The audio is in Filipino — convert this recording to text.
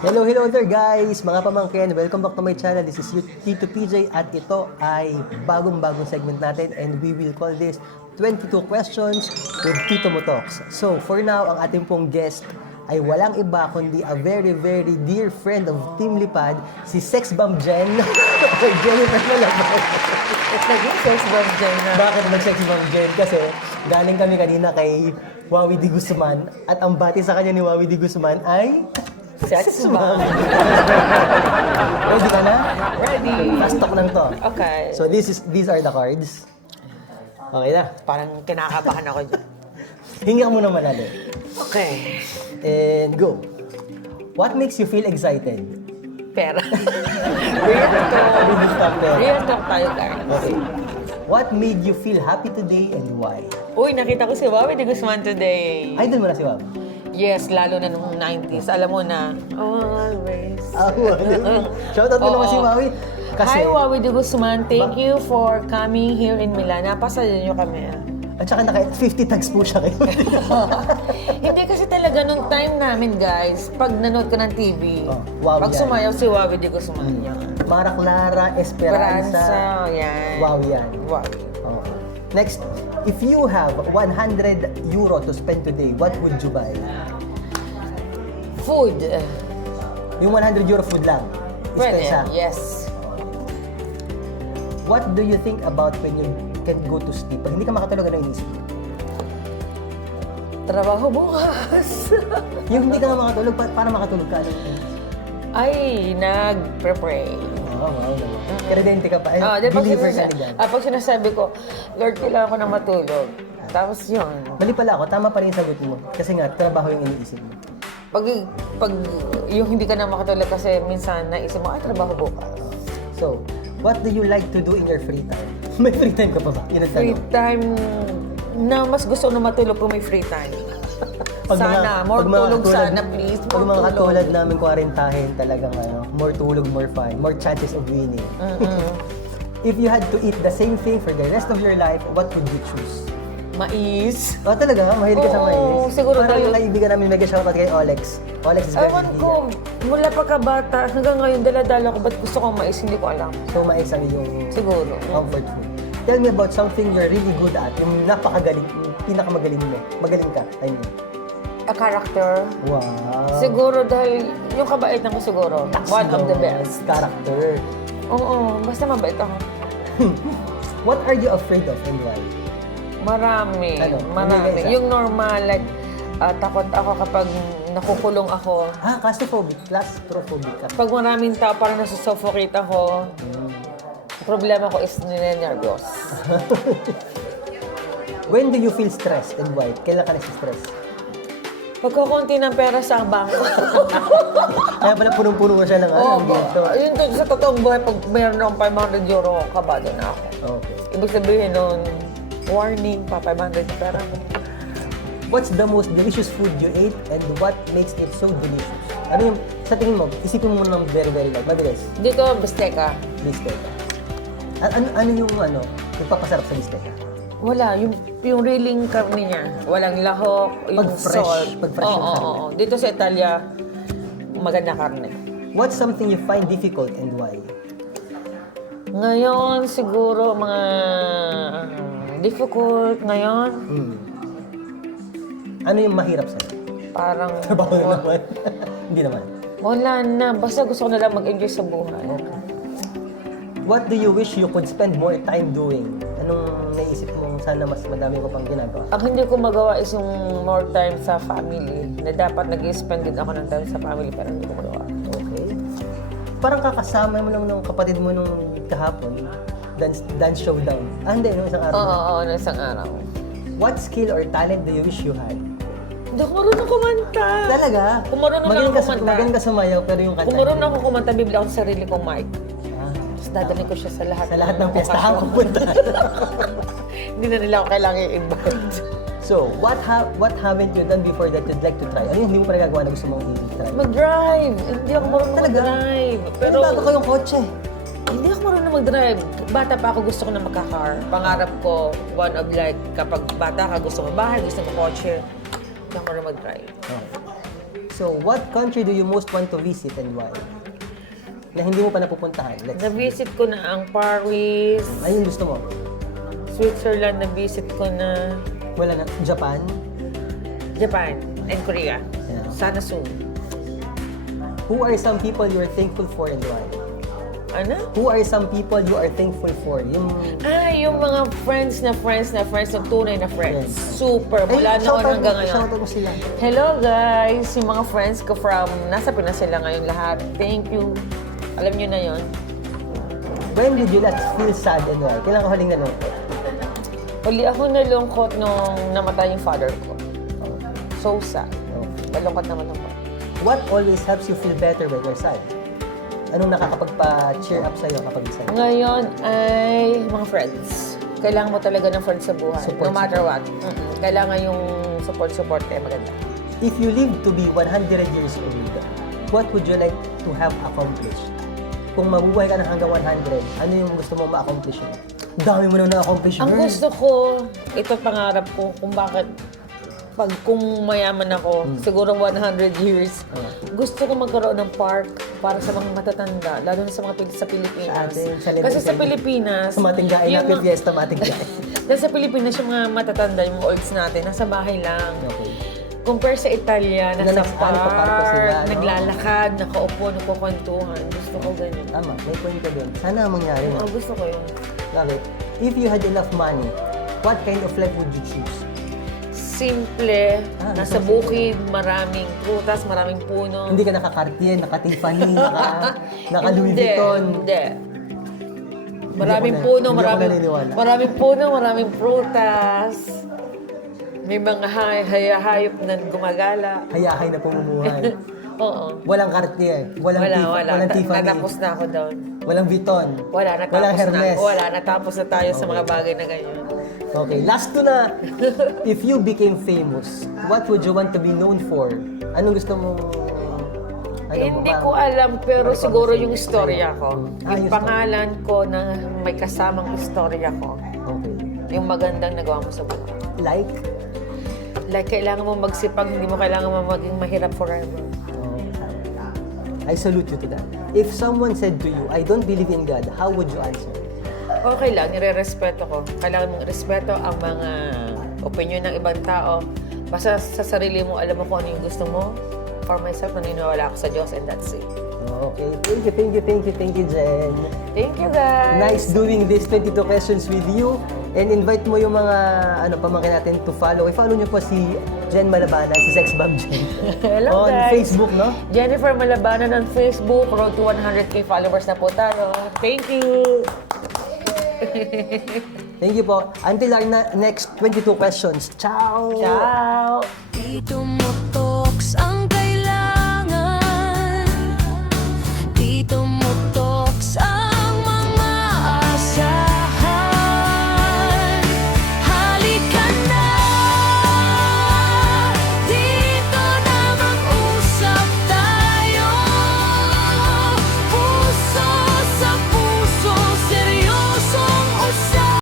Hello, hello there guys! Mga pamangkin, welcome back to my channel. This is Tito PJ at ito ay bagong-bagong segment natin and we will call this 22 Questions with Tito Mo Talks. So, for now, ang ating pong guest ay walang iba kundi a very, very dear friend of Team Lipad, si Sex Bomb Jen. Jennifer Malabon. Naging sex bomb dyan na. Bakit nag-Sex Bomb Jen? Kasi galing kami kanina kay Wawi Di Guzman at ang bati sa kanya ni Wawi Di Guzman ay... Sex bomb. Ready ka na? Ready. Fast talk lang to. Okay. So these are the cards. Okay na. Parang kinakabahan ako dyan. Hinga ka muna malalim. Okay. And go. What makes you feel excited? Pera. Real talk. Real talk there. Real talk tayo, guys. Okay. What made you feel happy today and why? Uy, nakita ko si Wawi Di Guzman today. Idol mo na si Wab. Yes, lalo na nung 90s. Alam mo na, always. Shoutout mo naman si Oo. Wawi. Kasi, Hi, Wawi Di Guzman. Thank you for coming here in Milan. Napasaya niyo kami. at saka naka 50 tags po siya kayo. Hindi kasi talaga nung time namin, guys, pag nanood ka ng TV, Oh, wow pag yan. sumayaw si Wawi Di Guzman, yan. Mara Clara Esperanza. Esperanza, yan. Wow yan. Wow. Okay. Next, if you have 100 euro to spend today, what would you buy? Food. Yung 100 euro food lang. Pwede, Isa. yes. What do you think about when you can go to sleep? Pag hindi ka makatulog, ano inisip mo? Trabaho bukas. Yung hindi ka makatulog, para makatulog ka, ano inisip? Ay, nag-pray. Oo, wow. Kredente ka pa. Di pag Believer ka sinasabi, din. pag sinasabi ko, Lord, kailangan ko na matulog. Tapos yun. Mali pala ako, tama pa rin yung sagot mo. Kasi nga, trabaho yung iniisip mo. Pag yung hindi ka na makatulog kasi minsan naisip mo, ay, trabaho bukas. So, what do you like to do in your free time? May free time ka pa ba? Yun ang Free tanong. time na mas gusto na matulog kung may free time. Sana, more tulog sana, please. Pag More mga tulog. katulad namin kwarintahin, talagang more tulog, more fun, more chances of winning. If you had to eat the same thing for the rest of your life, what would you choose? Mais. Oh, talaga? Mahilig ka sa Oo, mais? siguro Parang dahil- yung kaibigan namin, mega shoutout kay Olex. Olex is very Ewan ko, mula pagkabata hanggang ngayon, dala-dala ko, ba't gusto kong mais, hindi ko alam. So, mais ang iyong Siguro. comfort food. Tell me about something you're really good at, yung napakagaling, yung pinakamagaling mo. Magaling ka, I mean. A character. Wow. Siguro dahil yung kabaitan ko siguro. One of the best. Character. Oo, basta mabait ako. What are you afraid of and why? Marami. Ano? Marami. Hindi ka isa? Yung normal, like, takot ako kapag nakukulong ako. Claustrophobic ka. Pag maraming tao, parang nasusuffocate ako. Problema ko is ninenervyos. When do you feel stressed and why? Kailan ka nasi-stress? Pagkakunti ng pera sa bangko. Kaya pala punong-puno mo siya ng Oo, ang dito. yun to, sa totoong buhay, pag mayroon akong 500 euro, kabado na ako. Okay. Ibig sabihin nun, warning pa, 500 na pera. What's the most delicious food you ate and what makes it so delicious? Ano yung, sa tingin mo, isipin mo ng very, very light. Mabilis. Dito, bisteka. Bistecca. Ano yung nagpapasarap sa bistecca? Wala, yung reeling karne niya. Walang lahok, yung Pag fresh, salt. pag fresh yung karne. Oo. Dito sa Italia, maganda karne. What's something you find difficult and why? Ngayon, siguro, mga difficult ngayon. Ano yung mahirap sa'yo? Parang, Trabaho na naman. Hindi naman. wala na. Basta gusto ko na lang mag-enjoy sa buhay. What do you wish you could spend more time doing? Anong naisip mong sana mas madami ko pang ginagawa? Ang hindi ko magawa is yung more time sa family. Na dapat nag-spend din ako ng time sa family, pero hindi ko magawa. Okay. Parang kakasama mo lang ng kapatid mo nung kahapon. Dance showdown. Hindi, nung isang araw. Oo, na isang araw. What skill or talent do you wish you had? Hindi ako marunong kumanta. Talaga? Kung marunong lang ako kumanta. Magaling ka sumayaw, pero yung kanta. Kung marunong ako kumanta, bibili ako sa sarili kong mic. Ah, Tapos dadalhin ko siya sa lahat. sa lahat ng piyestahan okasyon. pupunta. Hindi na nila ako kailangan i-invite. So, what haven't you done before that you'd like to try? Ano yung hindi mo pa nagagawa na gusto mong i-try? Mag-drive. Hindi ako marunong Talaga? mag-drive. Pero bago ko yung kotse. Hindi ako marunong mag-drive. Bata pa ako, gusto ko na magka-car. Pangarap ko, one of like, kapag bata ka, gusto mo bahay, gusto mo kotse. Hindi ako marunong mag-drive. Okay. So, what country do you most want to visit and why? Na hindi mo pa napupuntahan. Na-visit ko na ang Paris, Ayun gusto mo? Switzerland, na-visit ko na Wala na. Japan? Japan and Korea. Yeah. Sana soon. Who are some people you are thankful for and why? Ano? Who are some people you are thankful for? Yung... Yung mga friends na tunay na friends. Super. Mula noon shoutout hanggang mo- ngayon. Shoutout mo sila. Hello guys! Yung mga friends ko from, nasa Pinas sila ngayon lahat. Thank you. Alam nyo na yon. When did you last feel sad and why? Kailan ka huling nalungkot? Huli ako nalungkot nung namatay yung father ko. So sad. Nalungkot naman ako. What always helps you feel better when you're sad? Anong nakakapagpa-cheer up sa'yo kapag sad? Ngayon ay mga friends. Kailangan mo talaga ng friends sa buhay. Support, no matter what. Kailangan yung support kaya maganda. If you live to be 100 years old, what would you like to have accomplished? Kung mabubuhay ka na hanggang 100, ano yung gusto mo ma-accomplish mo? Dami mo na na-accomplish, Ang girl. gusto ko, ito pangarap ko kung bakit kung mayaman ako, siguro 100 years, gusto ko magkaroon ng park para sa mga matatanda, lalo na sa mga sa Pilipinas. Sa atin, sa Kasi sa Pilipinas, Sa matinggain yung natin, fiesta matinggain. Dahil sa Pilipinas, yung mga matatanda, yung mga olds natin, nasa bahay lang. Okay. Compare sa Italia, nasa nagpaparko sila, park, no? naglalakad, nakaupo, nagkukwentuhan. Gusto ko ganyan. Tama, may point ka din. Sana mangyari na. Oo, gusto ko yun. Okay. If you had enough money, what kind of life would you choose? Simple, nasa gusto ko bukid, maraming prutas, maraming puno. Hindi ka naka-Cartier, naka-Tiffany, naka-Louis Vuitton. Hindi. Maraming Hindi puno, ako naniniwala. maraming puno, maraming prutas. May mga hayop na gumagala. Hayahay na pumumuhay. Oo. Walang Cartier, walang Tiffany, Natapos na ako doon. walang Vuitton, Walang Hermes. natapos na tayo sa mga bagay na ganyan. Okay, last to na. If you became famous, what would you want to be known for? Anong gusto mong... Hindi ko alam, pero Ano siguro pa- yung istorya ko. yung Yung pangalan ko na may kasamang istorya ko. Okay. Yung magandang nagawa mo sa buhay. Like? Like, kailangan mo magsipag, hindi mo kailangan mo maging mahirap forever. I salute you to that. If someone said to you, I don't believe in God, how would you answer? Okay lang, nire-respeto ko. Kailangan mong respeto ang mga opinion ng ibang tao. Basta sa sarili mo, alam mo kung ano yung gusto mo. For myself, naniniwala ako sa Diyos and that's it. Okay. Thank you, Jen. Thank you, guys! Nice doing this 22 questions with you. And invite mo yung mga pamangkin natin to follow. I-follow niyo po si Jen Malabanan, si Sex Bomb Jen. Hello, On guys! Facebook, no? Jennifer Malabanan on Facebook. Road to 100K followers na po tayo. Thank you! Thank you po. Until our next 22 questions. Ciao! Ciao! Di tumutoks ang